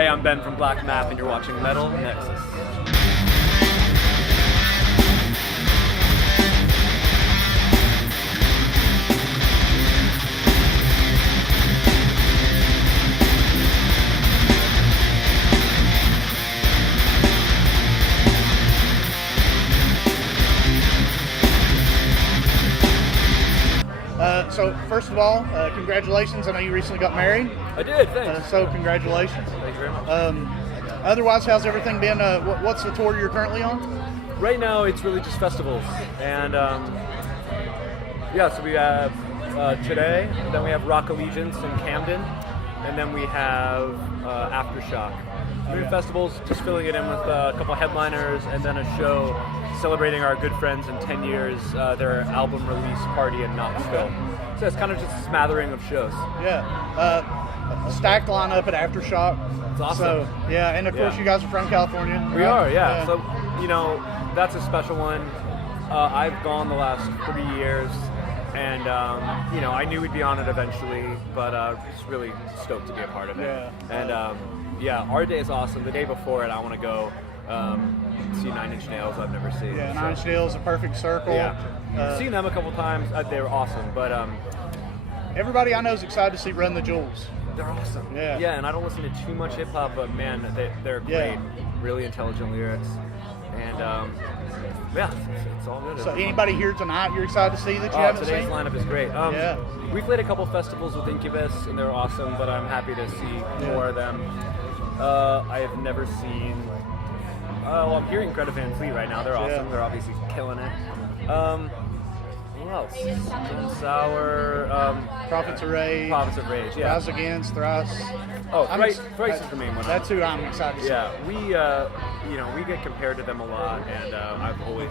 Hey, I'm Ben from Black Map, and you're watching Metal Nexus. So first of all, congratulations. I know you recently got married. I did, thanks. So congratulations. Thank you very much. Otherwise, how's everything been? What's the tour you're currently on? Right now, it's really just festivals. And so we have today, then we have Rock Allegiance in Camden, and then we have Aftershock. We're in festivals, just filling it in with a couple headliners, and then a show celebrating our good friends in 10 years, their album release party in Knoxville. So it's kind of just a smattering of shows. Yeah. A stacked lineup at Aftershock. It's awesome. So, yeah, and of course you guys are from California. We are, yeah. So, that's a special one. I've gone the last 3 years, and, I knew we'd be on it eventually, but just really stoked to be a part of it. Yeah. And, our day is awesome. The day before it, I want to go see Nine Inch Nails I've never seen. Yeah, Nine Inch Nails, A Perfect Circle. Yeah. Seen them a couple times. They were awesome, but everybody I know is excited to see Run the Jewels. They're awesome. Yeah. Yeah, and I don't listen to too much hip hop, but man, they're great. Yeah. Really intelligent lyrics, and it's all good. So anybody here tonight you're excited to see that you haven't Today's seen? lineup is great. Yeah. We played a couple festivals with Incubus, and they're awesome, but I'm happy to see more of them. I have never seen. I'm hearing Greta Van Fleet right now. They're awesome. Yeah. They're obviously killing it. Who else? Stone Sour. Prophets of Rage. Prophets of Rage. Yeah. Rise Against, Thrice. Oh, Thrice is the main one. That's who I'm excited to see. Yeah, we get compared to them a lot, and I've always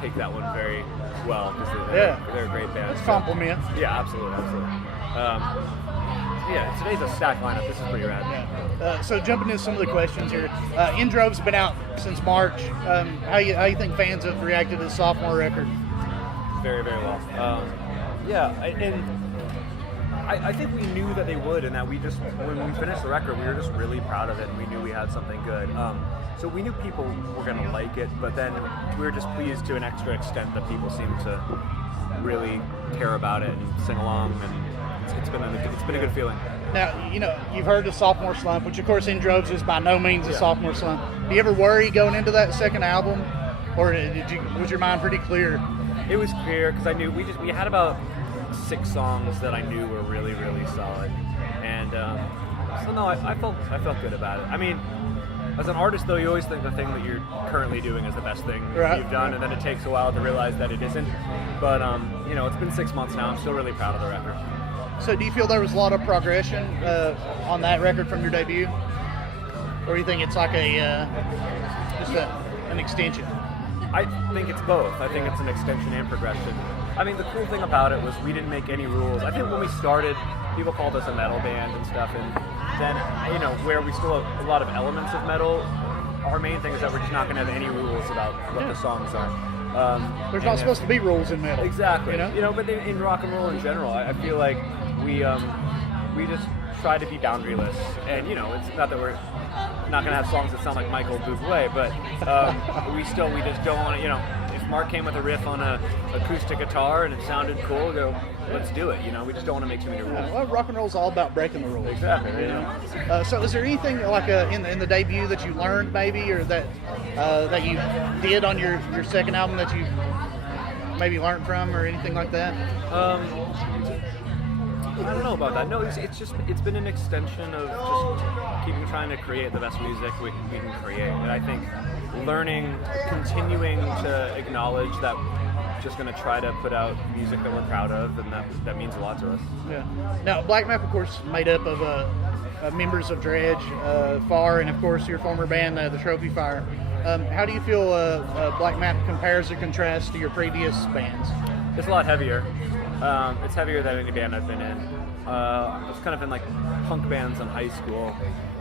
take that one very well because they're a great band. That's a compliment. Yeah, absolutely. Today's a stacked lineup. This is pretty rad. Yeah. So jumping into some of the questions here. In Drove's been out since March. How you think fans have reacted to the sophomore record? Very, very well. I think we knew that they would, and that when we finished the record, we were just really proud of it, and we knew we had something good. So we knew people were going to like it, but then we were just pleased to an extra extent that people seemed to really care about it and sing along, and it's been a good feeling. Now, you've heard the sophomore slump, which of course In Droves is by no means a sophomore slump. Do you ever worry going into that second album, or was your mind pretty clear? It was clear because I knew we had about 6 songs that I knew were really, really solid, and I felt good about it. I mean, as an artist though, you always think the thing that you're currently doing is the best thing you've done, and then it takes a while to realize that it isn't. But it's been 6 months now. I'm still really proud of the record. So do you feel there was a lot of progression on that record from your debut, or do you think it's like an extension? I think it's both. I think it's an extension and progression. I mean, the cool thing about it was we didn't make any rules. I think when we started, people called us a metal band and stuff, and then, where we still have a lot of elements of metal, our main thing is that we're just not going to have any rules about what the songs are. There's not supposed to be rules in metal. Exactly. But in rock and roll in general, I feel like we just try to be boundaryless. And, it's not that we're not going to have songs that sound like Michael Bublé, but we just don't want to, if Mark came with a riff on a acoustic guitar and it sounded cool, go, let's do it. We just don't want to make too many rules. Well, rock and roll is all about breaking the rules. Exactly. So is there anything like in the debut that you learned maybe, or that you did on your second album that you maybe learned from, or anything like that? I don't know about that. No, it's been an extension of just keeping trying to create the best music we can create. And I think continuing to acknowledge that just going to try to put out music that we're proud of, and that means a lot to us. Yeah. Now, Black Map, of course, made up of members of Dredge, Far, and of course your former band, the Trophy Fire. How do you feel Black Map compares or contrasts to your previous bands? It's a lot heavier. It's heavier than any band I've been in. I was kind of in like punk bands in high school.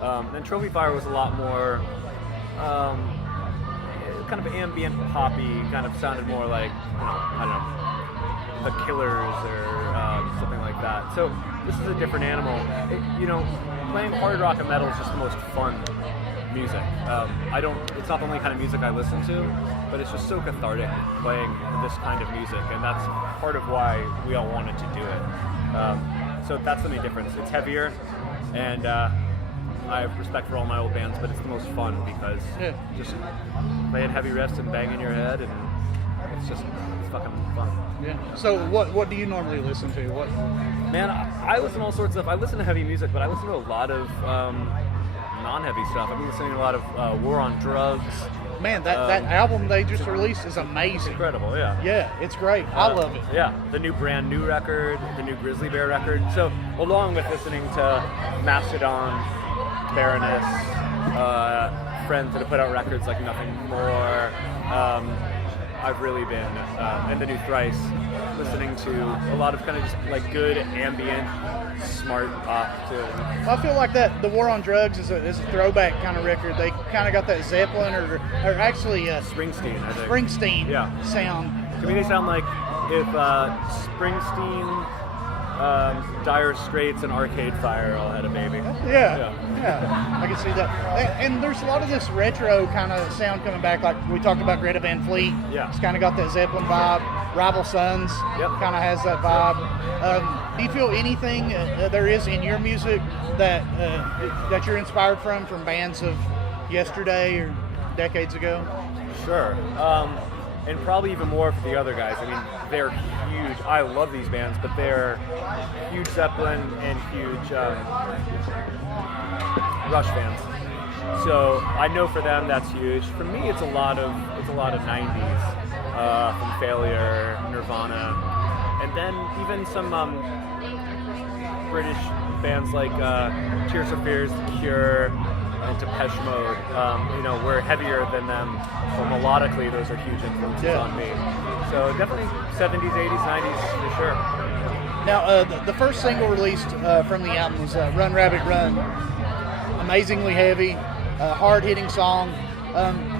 And Trophy Fire was a lot more kind of ambient poppy, kind of sounded more like, I don't know, The Killers or something like that. So this is a different animal. playing hard rock and metal is just the most fun music. It's not the only kind of music I listen to, but it's just so cathartic playing this kind of music, and that's part of why we all wanted to do it. So that's the main difference. It's heavier, and I have respect for all my old bands, but it's the most fun because just playing heavy riffs and banging your head, and it's fucking fun. Yeah. So what do you normally listen to? Man, I listen to all sorts of stuff. I listen to heavy music, but I listen to a lot of non-heavy stuff. I've been listening to a lot of War on Drugs. Man, that album they just released is amazing. Incredible, yeah. Yeah, it's great. I love it. Yeah, the brand new record, the new Grizzly Bear record. So, along with listening to Mastodon, Baroness, friends that have put out records like Nothing More, I've really been, and the new Thrice, listening to a lot of kind of just like good ambient, smart pop too. I feel like the War on Drugs is a throwback kind of record. They kind of got that Zeppelin or actually Springsteen, I think. Springsteen Yeah. sound. To me, they sound like if Springsteen, Dire Straits, and Arcade Fire all had a baby. Yeah, I can see that. And there's a lot of this retro kind of sound coming back, like we talked about Greta Van Fleet. Yeah. It's kind of got that Zeppelin vibe. Rival Sons kind of has that vibe. Do you feel anything there is in your music that you're inspired from bands of yesterday or decades ago? Sure. And probably even more for the other guys. I mean, they're huge. I love these bands, but they're huge Zeppelin and huge Rush fans. So I know for them that's huge. For me, it's a lot of 90s, from Failure, Nirvana, and then even some British bands like Tears for Fears, The Cure, and Depeche Mode. We're heavier than them, so melodically those are huge influences on me. So definitely 70s, 80s, 90s for sure. Now, the first single released from the album was Run Rabbit Run. Amazingly heavy, hard-hitting song.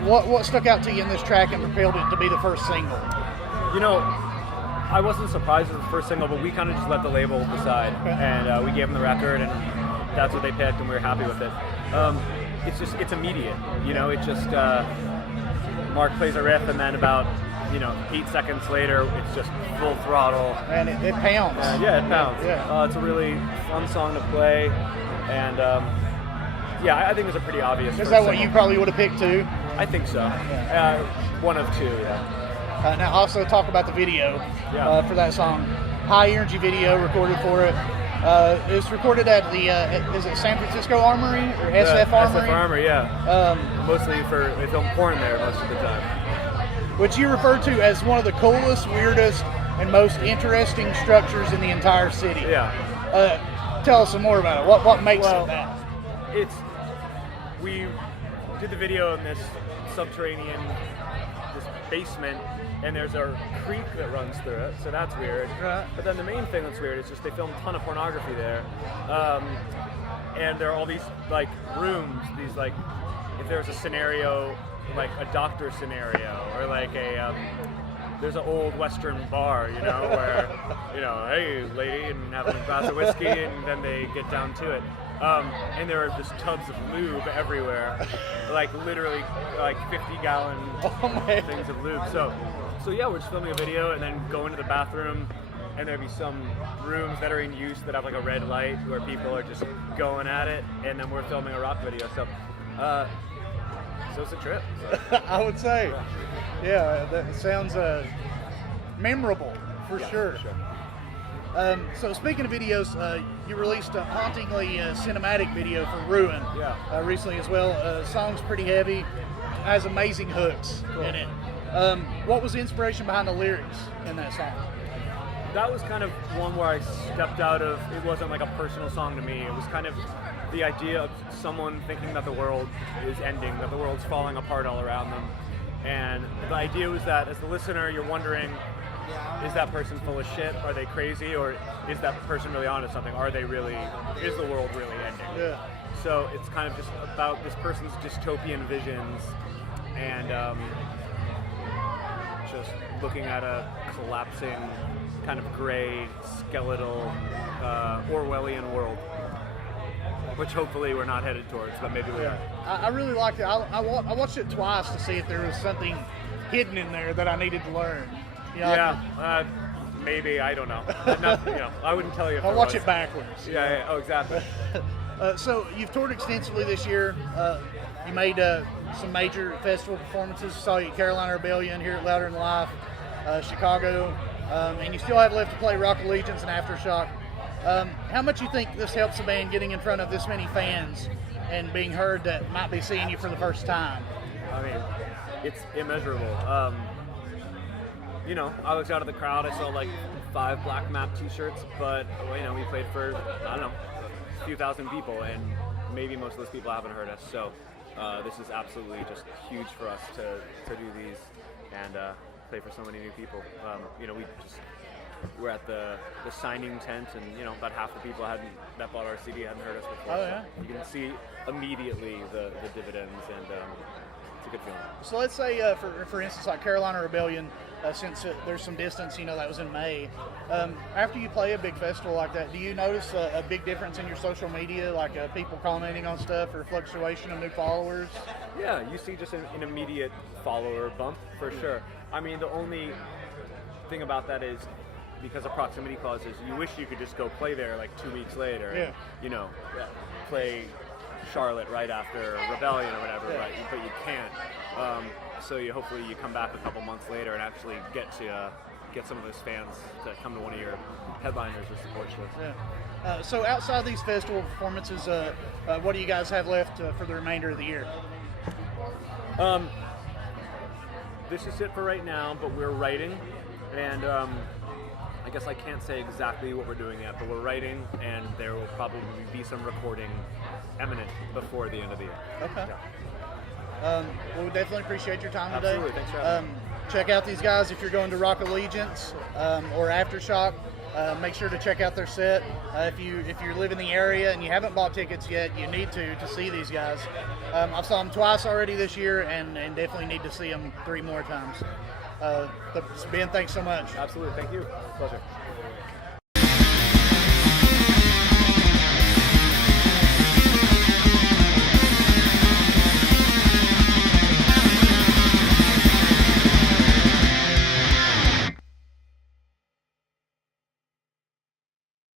What stuck out to you in this track and propelled it to be the first single? I wasn't surprised it was the first single, but we kind of just let the label decide, and we gave them the record, and that's what they picked, and we were happy with it. It's immediate, It just Mark plays a riff, and then about 8 seconds later, it's just full throttle, and it pounds. It pounds. Yeah. It's a really fun song to play, and I think it's a pretty obvious. Is that what you probably would have picked too? I think so. One of two. Yeah. Now, also talk about the video for that song. High energy video recorded for it. It was recorded at the is it San Francisco Armory or SF Armory? SF Armory, yeah. Mostly they film porn there most of the time. Which you refer to as one of the coolest, weirdest, and most interesting structures in the entire city. Yeah. Tell us some more about it. What makes it that? We did the video in this subterranean, this basement, and there's a creek that runs through it, so that's weird. Right. But then the main thing that's weird is just they filmed a ton of pornography there, and there are all these like rooms, these like if there's a scenario like a doctor scenario or like there's an old Western bar, where hey lady, and have a glass of whiskey, and then they get down to it. And there are just tubs of lube everywhere, like literally like 50-gallon things of lube. So yeah, we're just filming a video and then go into the bathroom, and there'll be some rooms that are in use that have like a red light where people are just going at it, and then we're filming a rock video. So it's a trip. I would say, yeah, that sounds memorable for sure. So speaking of videos, you released a hauntingly cinematic video for Ruin recently as well. Song's pretty heavy, has amazing hooks in it. What was the inspiration behind the lyrics in that song? That was kind of one where I stepped out of, it wasn't like a personal song to me. It was kind of the idea of someone thinking that the world is ending, that the world's falling apart all around them. And the idea was that as the listener, you're wondering, is that person full of shit? Are they crazy? Or is that person really onto something? Is the world really ending? Yeah. So it's kind of just about this person's dystopian visions and just looking at a collapsing, kind of gray, skeletal, Orwellian world. which hopefully we're not headed towards, but maybe we are. I really liked it. I watched it twice to see if there was something hidden in there that I needed to learn. Maybe, I don't know. I wouldn't tell you if I'll there watch was. it backwards. Yeah, oh, exactly. So you've toured extensively this year. You made some major festival performances. Saw you at Carolina Rebellion, here at Louder Than Life, Chicago, and you still have left to play Rock Allegiance and Aftershock. How much you think this helps the band getting in front of this many fans and being heard that might be seeing you for the first time? I mean, it's immeasurable. I looked out of the crowd. I saw like 5 Black Map T-shirts, but we played for a few thousand people, and maybe most of those people haven't heard us. So this is absolutely just huge for us to do these and play for so many new people. We're at the signing tent, and about half the people that bought our CD hadn't heard us before. Oh, yeah. So you can see immediately the dividends, and it's a good feeling. So let's say, for instance, like Carolina Rebellion, since there's some distance, that was in May. After you play a big festival like that, do you notice a big difference in your social media, like people commenting on stuff or fluctuation of new followers? Yeah, you see just an immediate follower bump for sure. I mean, the only thing about that is because of proximity clauses, you wish you could just go play there like 2 weeks later, and, play Charlotte right after Rebellion or whatever, right? But you can't. So hopefully you come back a couple months later and actually get some of those fans to come to one of your headliners or support shows. Yeah. So outside these festival performances, what do you guys have left for the remainder of the year? This is it for right now, but we're writing, and I guess I can't say exactly what we're doing yet, but we're writing, and there will probably be some recording imminent before the end of the year. Okay. Yeah. Well, we definitely appreciate your time today. Absolutely. Thanks for having me. Check out these guys if you're going to Rock Allegiance or Aftershock. Make sure to check out their set. If you live in the area and you haven't bought tickets yet, you need to see these guys. I've saw them twice already this year, and definitely need to see them 3 more times. Ben, thanks so much. Absolutely. Thank you. Pleasure.